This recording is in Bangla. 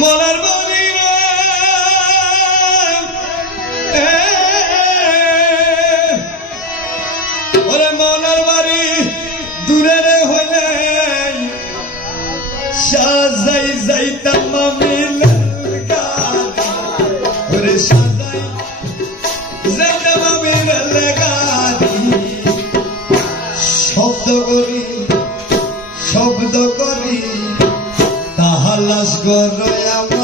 মলার বাড়ি ওরে মলার বাড়ি দূরে রে হইলে সাজাই যাইতাম আমি ওরে সাজাই যাইতাম আমি শব্দ করি তাহালাস গরয়া